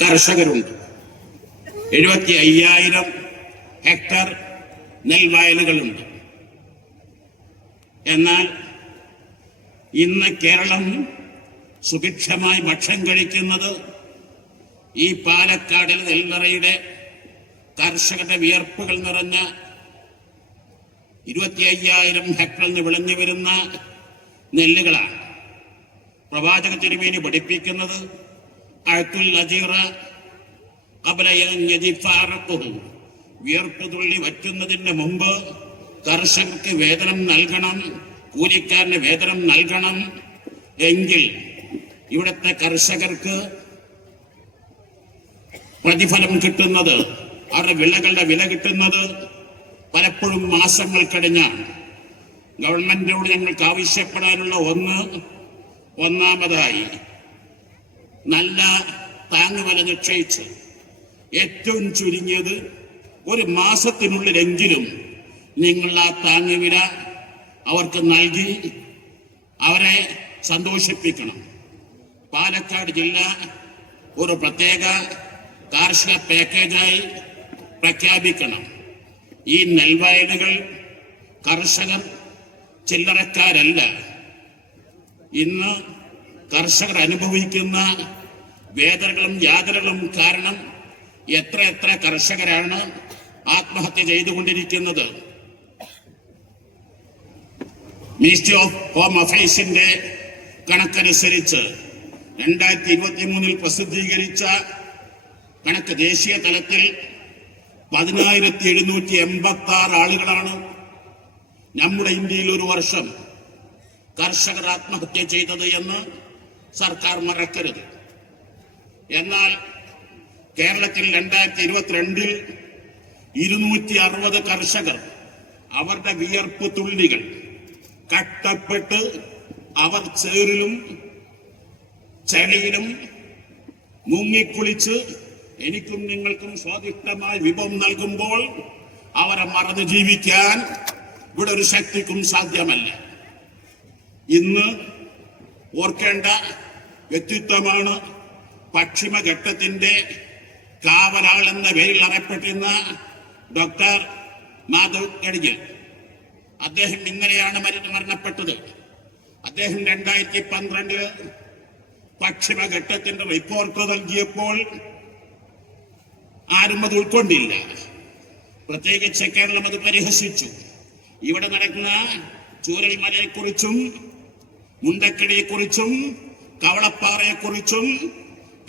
കർഷകരുണ്ട്. 75,000 hectare നെൽവയലുകളുണ്ട്. എന്നാൽ ഇന്ന് കേരളം സുഭിക്ഷമായി ഭക്ഷണം കഴിക്കുന്നത് ഈ പാലക്കാടിൽ നെൽവറയുടെ കർഷകരുടെ വിയർപ്പുകൾ നിറഞ്ഞ 25,000 ഹെക്ടറിൽ നിന്ന് വിളഞ്ഞു വരുന്ന നെല്ലുകളാണ്. പ്രവാചക തിരുമേനി പഠിപ്പിക്കുന്നത് വിയർപ്പ് തുള്ളി വറ്റുന്നതിന് മുമ്പ് കർഷകർക്ക് വേതനം നൽകണം, കൂലിക്കാരന് വേതനം നൽകണം. എങ്കിൽ ഇവിടുത്തെ കർഷകർക്ക് പ്രതിഫലം കിട്ടുന്നത്, അവരുടെ വിളകളുടെ വില കിട്ടുന്നത് പലപ്പോഴും മാസങ്ങൾ കഴിഞ്ഞാണ്. ഗവൺമെന്റിനോട് ഞങ്ങൾക്ക് ആവശ്യപ്പെടാനുള്ള ഒന്നാമതായി നല്ല താങ്ങുവില നിശ്ചയിച്ച് ഏറ്റവും ചുരുങ്ങിയത് ഒരു മാസത്തിനുള്ളിലെങ്കിലും നിങ്ങൾ ആ താങ്ങുവില അവർക്ക് നൽകി അവരെ സന്തോഷിപ്പിക്കണം. പാലക്കാട് ജില്ല ഒരു പ്രത്യേക കാർഷിക പാക്കേജായി പ്രഖ്യാപിക്കണം. ഈ നെൽവയലുകൾ കർഷകർ ചില്ലറക്കാരല്ല. ഇന്ന് കർഷകർ അനുഭവിക്കുന്ന വേദനകളും യാതനകളും കാരണം എത്ര കർഷകരാണ് ആത്മഹത്യ ചെയ്തുകൊണ്ടിരിക്കുന്നത്. മിനിസ്ട്രി ഓഫ് ഹോം അഫയേഴ്സിന്റെ കണക്കനുസരിച്ച് 2023 പ്രസിദ്ധീകരിച്ച കണക്ക് ദേശീയ തലത്തിൽ 10,786 ആളുകളാണ് നമ്മുടെ ഇന്ത്യയിൽ ഒരു വർഷം കർഷകർ ആത്മഹത്യ ചെയ്തത് എന്ന് സർക്കാർ മറക്കരുത്. എന്നാൽ കേരളത്തിൽ 2022 260 കർഷകർ അവരുടെ വിയർപ്പ് തുള്ളികൾ കട്ടപ്പെട്ട് അവർ ചേറിലും ചളിയിലും മുങ്ങിക്കുളിച്ച് എനിക്കും നിങ്ങൾക്കും സ്വാദിഷ്ടമായ വിഭവം നൽകുമ്പോൾ അവരെ മറന്ന് ജീവിക്കാൻ ഇവിടെ ഒരു ശക്തിക്കും സാധ്യമല്ല. ഇന്ന് ഓർക്കേണ്ട വ്യക്തിത്വമാണ് പശ്ചിമഘട്ടത്തിന്റെ കാവലാൾ എന്ന പേരിൽ അറിയപ്പെട്ടിരുന്ന ഡോക്ടർ മാധവ് ഗഡ്ഗിൽ. അദ്ദേഹം ഇന്നലെയാണ് മരണപ്പെട്ടത്. അദ്ദേഹം 2012 പശ്ചിമഘട്ടത്തിന്റെ റിപ്പോർട്ട് നൽകിയപ്പോൾ ആരും അത് ഉൾക്കൊണ്ടില്ല. പ്രത്യേകിച്ച് കേരളം അത് പരിഹസിച്ചു. ഇവിടെ നടക്കുന്ന ചൂരൽമലയെക്കുറിച്ചും മുണ്ടക്കടിയെക്കുറിച്ചും കവളപ്പാറയെക്കുറിച്ചും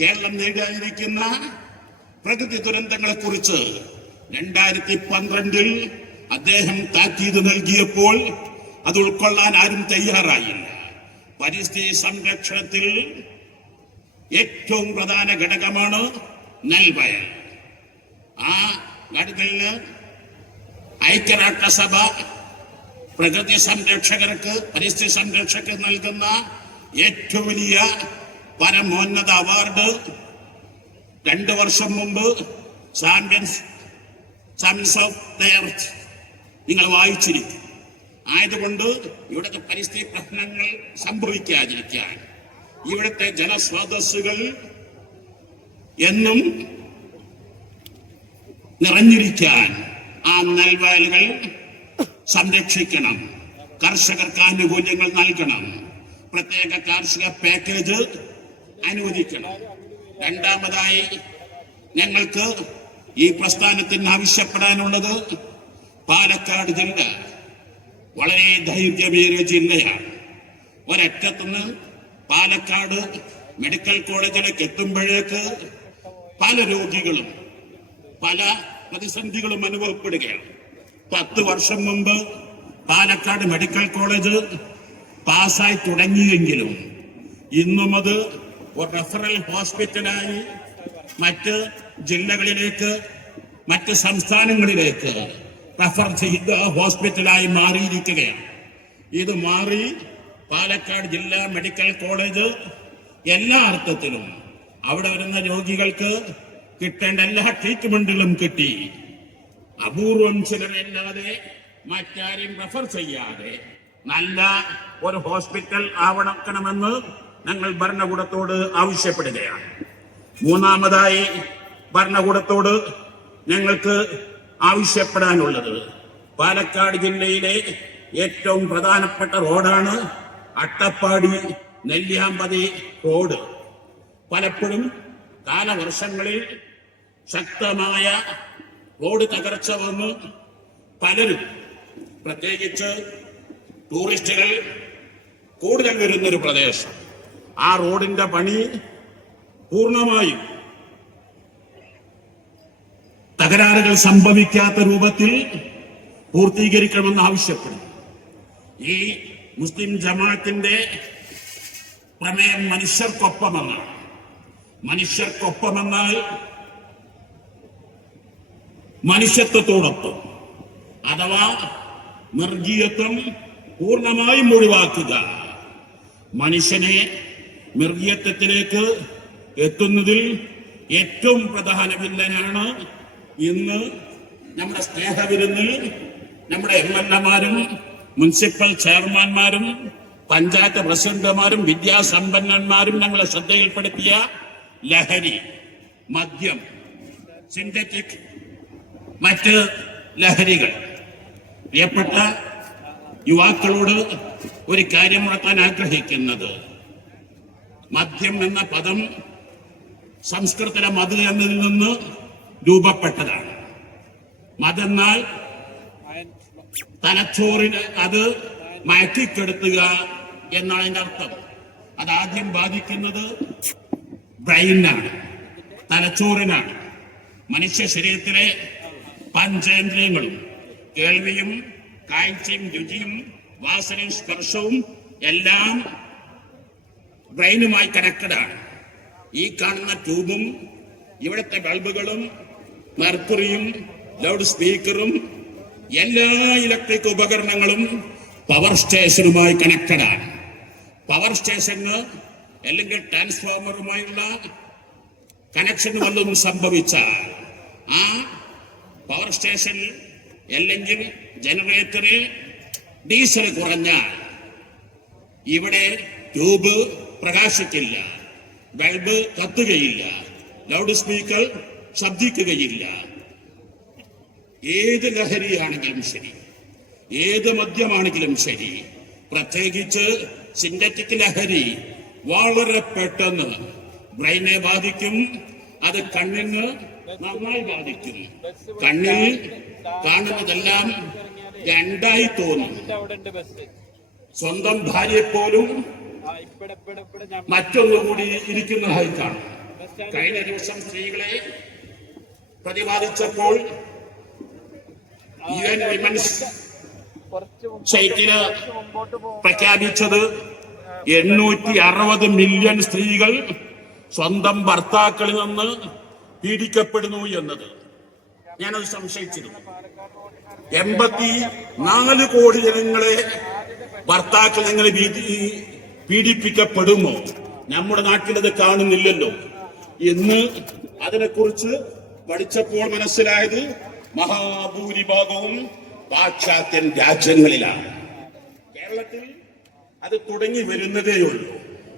കേരളം നേരിടാനിരിക്കുന്ന പ്രകൃതി ദുരന്തങ്ങളെക്കുറിച്ച് 2012 അദ്ദേഹം താക്കീത് നൽകിയപ്പോൾ അത് ഉൾക്കൊള്ളാൻ ആരും തയ്യാറായില്ല. പരിസ്ഥിതി സംരക്ഷണത്തിൽ ഏറ്റവും പ്രധാന ഘടകമാണ് നെൽവയൽ. ആ ഘടകത്തിന് ഐക്യരാഷ്ട്രസഭ പ്രകൃതി സംരക്ഷകർക്ക്, പരിസ്ഥിതി സംരക്ഷകർക്ക് നൽകുന്ന ഏറ്റവും വലിയ പരമോന്നത അവാർഡ് 2 വർഷം മുമ്പ് ചാമ്പ്യൻസ് ഓഫ് ദ എർത്ത് നിങ്ങൾ വായിച്ചിരിക്കും. ആയതുകൊണ്ട് ഇവിടുത്തെ പരിസ്ഥിതി പ്രശ്നങ്ങൾ സംഭവിക്കാതിരിക്കാൻ, ഇവിടുത്തെ ജലസ്രോതസ്സുകൾ എന്നും നിറഞ്ഞിരിക്കാൻ ആ നെൽവയലുകൾ സംരക്ഷിക്കണം. കർഷകർക്ക് ആനുകൂല്യങ്ങൾ നൽകണം. പ്രത്യേക കാർഷിക പാക്കേജ് അനുവദിക്കണം. രണ്ടാമതായി ഞങ്ങൾക്ക് ഈ പ്രസ്ഥാനത്തിന് ആവശ്യപ്പെടാനുള്ളത്, പാലക്കാട് ജില്ല വളരെ ദൈർഘ്യമേറിയ ജില്ലയാണ്. ഒരറ്റത്തുനിന്ന് പാലക്കാട് മെഡിക്കൽ കോളേജിലേക്ക് എത്തുമ്പോഴേക്ക് പല രോഗികളും പല പ്രതിസന്ധികളും അനുഭവപ്പെടുകയാണ്. 10 വർഷം മുമ്പ് പാലക്കാട് മെഡിക്കൽ കോളേജ് പാസ്സായി തുടങ്ങിയെങ്കിലും ഇന്നും അത് ഒരു റെഫറൽ ഹോസ്പിറ്റലായി മറ്റ് ജില്ലകളിലേക്ക്, മറ്റ് സംസ്ഥാനങ്ങളിലേക്ക് റെഫർ ചെയ്ത ഹോസ്പിറ്റലായി മാറിയിരിക്കുകയാണ്. ഇത് മാറി പാലക്കാട് ജില്ലാ മെഡിക്കൽ കോളേജ് എല്ലാ അർത്ഥത്തിലും അവിടെ വരുന്ന രോഗികൾക്ക് കിട്ടേണ്ട എല്ലാ ട്രീറ്റ്മെന്റുകളും കിട്ടി. അപൂർവം ചിലരല്ലാതെ മറ്റാരെയും റെഫർ ചെയ്യാതെ നല്ല ഒരു ഹോസ്പിറ്റൽ ആവണമെന്ന് ഞങ്ങൾ ഭരണകൂടത്തോട് ആവശ്യപ്പെടുകയാണ്. മൂന്നാമതായി ഭരണകൂടത്തോട് ഞങ്ങൾക്ക് ആവശ്യപ്പെടാനുള്ളത്, പാലക്കാട് ജില്ലയിലെ ഏറ്റവും പ്രധാനപ്പെട്ട റോഡാണ് അട്ടപ്പാടി നെല്ലിയാമ്പതി റോഡ്. പലപ്പോഴും കാലവർഷങ്ങളിൽ ശക്തമായ റോഡ് തകർച്ച വന്ന് പലരും, പ്രത്യേകിച്ച് ടൂറിസ്റ്റുകൾ കൂടുതൽ വരുന്നൊരു പ്രദേശം, ആ റോഡിന്റെ പണി പൂർണ്ണമായും തകരാറുകൾ സംഭവിക്കാത്ത രൂപത്തിൽ പൂർത്തീകരിക്കണമെന്ന് ആവശ്യപ്പെടുന്നു. ഈ മുസ്ലിം ജമാഅത്തിന്റെ പ്രമേയം മനുഷ്യർക്കൊപ്പമെന്നാണ്. മനുഷ്യർക്കൊപ്പമെന്നാൽ മനുഷ്യത്വത്തോടൊപ്പം, അഥവാ മർജിയത്വം പൂർണ്ണമായും ഒഴിവാക്കുക. മനുഷ്യനെ മർജിയത്വത്തിലേക്ക് എത്തുന്നതിൽ ഏറ്റവും പ്രധാന വില്ലനാണ് ഇന്ന് നമ്മുടെ സ്നേഹവിരുന്നിൽ നമ്മുടെ MLA-മാരും മുനിസിപ്പൽ ചെയർമാൻമാരും പഞ്ചായത്ത് പ്രസിഡന്റുമാരും വിദ്യാസമ്പന്നന്മാരും ഞങ്ങളെ ശ്രദ്ധയിൽപ്പെടുത്തിയ ലഹരി, മദ്യം, സിന്തറ്റിക് മറ്റ് ലഹരികൾ. പ്രിയപ്പെട്ട യുവാക്കളോട് ഒരു കാര്യം ഉണർത്താൻ ആഗ്രഹിക്കുന്നത്, മദ്യം എന്ന പദം സംസ്കൃതത്തിലെ മത് എന്നതിൽ നിന്ന് രൂപപ്പെട്ടതാണ്. മതെന്നാൽ തലച്ചോറിന് അത് മാറ്റിക്കെടുത്തുക എന്നാണ് അതിന്റെ അർത്ഥം. അതാദ്യം ബാധിക്കുന്നത് ബ്രെയിനാണ്, തലച്ചോറിനാണ്. മനുഷ്യ ശരീരത്തിലെ പഞ്ചേന്ദ്രിയങ്ങളും, കേൾവിയും കാഴ്ചയും രുചിയും വാസനയും സ്പർശവും എല്ലാം ബ്രെയിനുമായി കണക്റ്റഡാണ്. ഈ കാണുന്ന ട്യൂബും ഇവിടുത്തെ ബൾബുകളും മെർക്കുറിയും ലൗഡ് സ്പീക്കറും എല്ലാ ഇലക്ട്രിക് ഉപകരണങ്ങളും പവർ സ്റ്റേഷനുമായി കണക്റ്റഡാണ്. പവർ സ്റ്റേഷന് അല്ലെങ്കിൽ ട്രാൻസ്ഫോമറുമായുള്ള കണക്ഷൻ വല്ലതും സംഭവിച്ചാൽ ആ പവർ സ്റ്റേഷനിൽ അല്ലെങ്കിൽ ജനറേറ്ററിൽ ഡീസൽ കുറഞ്ഞാൽ ഇവിടെ ട്യൂബ് പ്രകാശിക്കില്ല, ബൾബ് കത്തുകയില്ല, ലൗഡ് സ്പീക്കർ ശബ്ദിക്കുകയില്ല. ഏത് ലഹരിയാണെങ്കിലും ശരി, ഏത് മദ്യമാണെങ്കിലും ശരി, പ്രത്യേകിച്ച് സിന്തറ്റിക് ലഹരി വളരെ പെട്ടെന്ന് ബ്രെയിനെ ബാധിക്കും. അത് കണ്ണിന് നന്നായി ബാധിക്കും. കണ്ണിൽ കാണുന്നതെല്ലാം രണ്ടായി തോന്നും. സ്വന്തം ഭാര്യയെപ്പോലും മറ്റൊന്നുകൂടി ഇരിക്കുന്നതായി കാണും. കഴിഞ്ഞ ദിവസം സ്ത്രീകളെ പ്രതിപാദിച്ചപ്പോൾ UN വിമൻസ് സൈറ്റില് പ്രഖ്യാപിച്ചത് 860 മില്യൺ സ്ത്രീകൾ സ്വന്തം ഭർത്താക്കളിൽ നിന്ന് പീഡിക്കപ്പെടുന്നു എന്നത്. ഞാനത് സംശയിച്ചിരുന്നു. 84 കോടി ജനങ്ങളെ ഭർത്താക്കൾ എങ്ങനെ പീഡിപ്പിക്കപ്പെടുമോ? നമ്മുടെ നാട്ടിലത് കാണുന്നില്ലല്ലോ. ഇന്ന് അതിനെക്കുറിച്ച് പഠിച്ചപ്പോൾ മനസ്സിലായത് മഹാഭൂരിഭാഗവും പാശ്ചാത്യൻ രാജ്യങ്ങളിലാണ്. കേരളത്തിൽ അത് തുടങ്ങി വരുന്നതേയുള്ളൂ.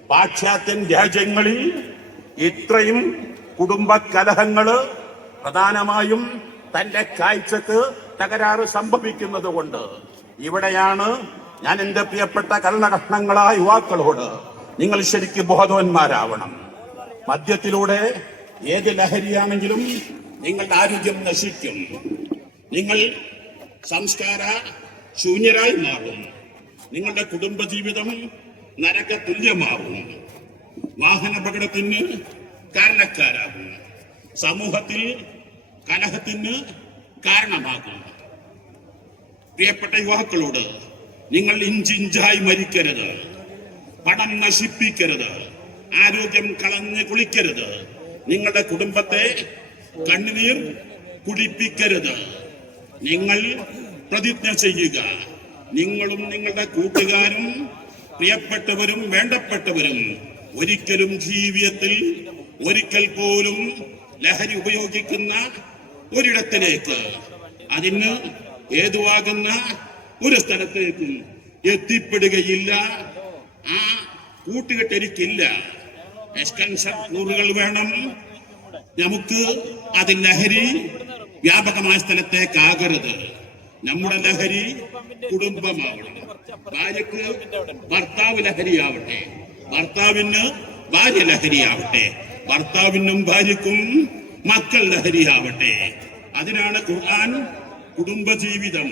പാശ്ചാത്യൻ രാജ്യങ്ങളിൽ ഇത്രയും കുടുംബ കലഹങ്ങള് പ്രധാനമായും തന്റെ കാഴ്ചക്ക് തകരാറ് സംഭവിക്കുന്നത് കൊണ്ട് ഇവിടെയാണ് ഞാൻ എന്റെ പ്രിയപ്പെട്ട കർണകഷ്ണങ്ങളായ യുവാക്കളോട് നിങ്ങൾ ശരിക്കും ബോധവാന്മാരാവണം. മദ്യത്തിലൂടെ ഏത് ലഹരിയാണെങ്കിലും നിങ്ങളുടെ ആരോഗ്യം നശിക്കും. നിങ്ങൾ സംസ്കാര ശൂന്യരായി മാറും. നിങ്ങളുടെ കുടുംബജീവിതം നരക തുല്യമാവും. വാഹനാപകടത്തിന് കാരണക്കാരാകും. സമൂഹത്തിൽ കലഹത്തിന് കാരണമാകും. പ്രിയപ്പെട്ട യുവാക്കളോട് നിങ്ങൾ ഇഞ്ചിഞ്ചായി മരിക്കരുത്, പണം നശിപ്പിക്കരുത്, ആരോഗ്യം കളഞ്ഞ് കുളിക്കരുത്, നിങ്ങളുടെ കുടുംബത്തെ കണ്ണുനീർ കുടിപ്പിക്കരുത്. നിങ്ങൾ പ്രതിജ്ഞ ചെയ്യുക. നിങ്ങളും നിങ്ങളുടെ കൂട്ടുകാരും പ്രിയപ്പെട്ടവരും വേണ്ടപ്പെട്ടവരും ഒരിക്കലും ജീവിതത്തിൽ ഒരിക്കൽ പോലും ലഹരി ഉപയോഗിക്കുന്ന ഒരിടത്തിലേക്ക്, അതിന് ഏതുവാകുന്ന ഒരു സ്ഥലത്തേക്കും എത്തിപ്പെടുകയില്ല. ആ കൂട്ടുകെട്ട് എനിക്കില്ല. എക്സ്റ്റൻഷൻ ടൂറുകൾ വേണം. നമുക്ക് അത് ലഹരി വ്യാപകമായ സ്ഥലത്തേക്കാകരുത്. നമ്മുടെ ലഹരി കുടുംബമാവണം. ഭാര്യക്ക് ഭർത്താവ് ലഹരിയാവട്ടെ, ഭർത്താവിന് ഭാര്യ ലഹരിയാവട്ടെ, ഭർത്താവിനും ഭാര്യക്കും മക്കൾ ലഹരിയാവട്ടെ. അതിനാണ് ഖുർആൻ കുടുംബജീവിതം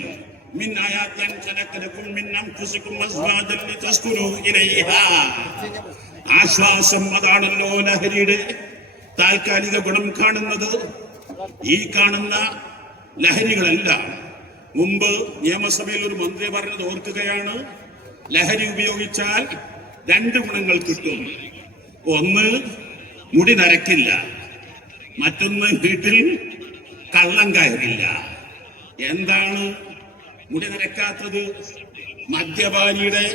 മിൻ ആയാത്തിൻ ഖലഖലകും മിൻ അൻഫുസികും അസ്വാജൻ ലിതസ്കുനൂ ഇലൈഹാ. ആശ്വാസം അതാണല്ലോ ലഹരിയുടെ താൽക്കാലിക ഗുണം കാണുന്നത്. ഈ കാണുന്ന ലഹരികളെല്ലാം മുമ്പ് നിയമസഭയിൽ ഒരു മന്ത്രി പറഞ്ഞത് ഓർക്കുകയാണ്. ലഹരി ഉപയോഗിച്ചാൽ 2 ഗുണങ്ങൾ കിട്ടും. ഒന്ന്, മുടി നരക്കില്ല. മറ്റൊന്ന്, വീട്ടിൽ കള്ളം കയറില്ല. എന്താണ് മുടി നരക്കാത്തത്? മദ്യപാനിയുടെ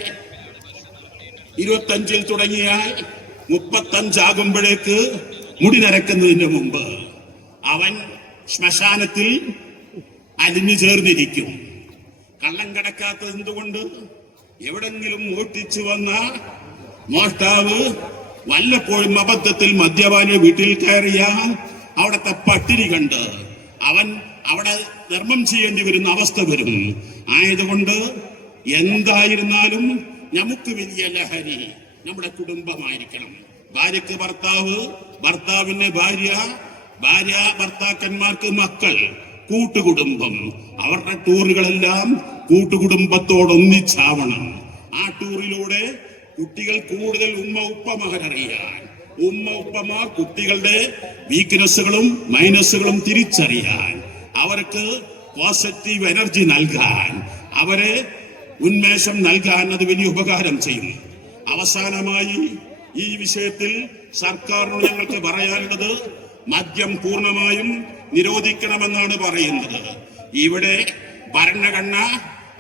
25 തുടങ്ങിയാൽ 35 ആകുമ്പോഴേക്ക് മുടി നരക്കുന്നതിന് മുമ്പ് അവൻ ശ്മശാനത്തിൽ അലിഞ്ഞു ചേർന്നിരിക്കും. കള്ളം കിടക്കാത്തത് എന്തുകൊണ്ട്? എവിടെങ്കിലും മോഷ്ടിച്ചു വന്ന മോഷ്ടാവ് വല്ലപ്പോഴും അബദ്ധത്തിൽ മദ്യപാനി വീട്ടിൽ കയറിയാൽ അവിടത്തെ പട്ടിണി കണ്ട് അവൻ അവിടെ ധർമ്മം ചെയ്യേണ്ടി വരുന്ന അവസ്ഥ വരും. ആയതുകൊണ്ട് എന്തായിരുന്നാലും നമുക്ക് വലിയ ലഹരി നമ്മുടെ കുടുംബമായിരിക്കണം. ഭാര്യക്ക് ഭർത്താവ്, ഭർത്താവിന് ഭാര്യ, ഭാര്യ ഭർത്താക്കന്മാർക്ക് മക്കൾ, കൂട്ടുകുടുംബം. അവരുടെ ടൂറുകളെല്ലാം കൂട്ടുകുടുംബത്തോടൊന്നിച്ചാവണം. ആ ടൂറിലൂടെ കുട്ടികൾ കൂടുതൽ ഉമ്മ ഉപ്പമാരറിയാൻ, ഉമ്മ ഉപ്പമാർ കുട്ടികളുടെ വീക്ക്നെസ്സുകളും മൈനസുകളും തിരിച്ചറിയാൻ, അവർക്ക് പോസിറ്റീവ് എനർജി നൽകാൻ, അവരെ ഉന്മേഷം നൽകാൻ അത് വലിയ ഉപകാരം ചെയ്യും. അവസാനമായി ഈ വിഷയത്തിൽ സർക്കാരിനോട് ഞങ്ങൾക്ക് പറയാനുള്ളത്, മദ്യം പൂർണ്ണമായും നിരോധിക്കണമെന്നാണ് പറയുന്നത്. ഇവിടെ ഭരണഘടന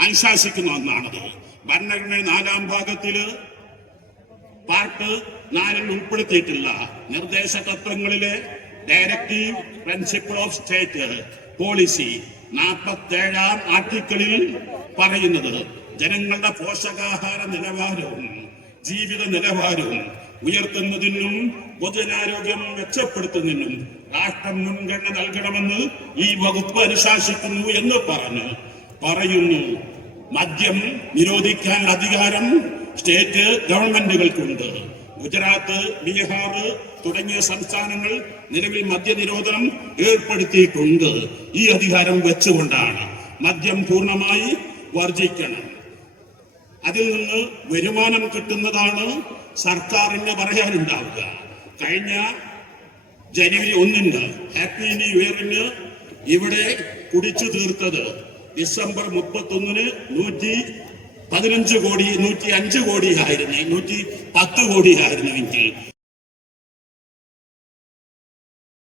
അനുശാസിക്കുന്ന ഒന്നാണത്. ഭരണഘടന 4-ാം ഭാഗത്തില് പാർട്ട് 4-ൽ ഉൾപ്പെടുത്തിയിട്ടുള്ള നിർദ്ദേശ തത്വങ്ങളിലെ directive principle of state policy 47-ാം ആർട്ടിക്കിളിൽ പറയുന്നത്, ജനങ്ങളുടെ പോഷകാഹാര നിലവാരവും ജീവിത നിലവാരവും ഉയർത്തുന്നതിനും പൊതുജനാരോഗ്യം മെച്ചപ്പെടുത്തുന്നതിനും രാഷ്ട്രം മുൻഗണന നൽകണമെന്ന് ഈ വകുപ്പ് അനുശാസിക്കുന്നു എന്ന് പറയുന്നു. മദ്യം നിരോധിക്കാൻ അധികാരം സ്റ്റേറ്റ് ഗവൺമെന്റുകൾക്കുണ്ട്. ഗുജറാത്ത്, ബീഹാർ തുടങ്ങിയ സംസ്ഥാനങ്ങൾ നിലവിൽ മദ്യനിരോധനം ഏർപ്പെടുത്തിയിട്ടുണ്ട്. ഈ അധികാരം വെച്ചുകൊണ്ടാണ് മദ്യം പൂർണ്ണമായി വർജിക്കണം. അതിൽ നിന്ന് വരുമാനം കിട്ടുന്നതാണ് സർക്കാരിന് പറയാനുണ്ടാവുക. കഴിഞ്ഞ ജനുവരി 1-ന് ഹാപ്പി ന്യൂ ഇയറിന് ഇവിടെ കുടിച്ചു തീർത്തത് ഡിസംബർ 31-ന് 115 കോടി 105 കോടി ആയിരുന്നു, 110 കോടി ആയിരുന്നുവെങ്കിൽ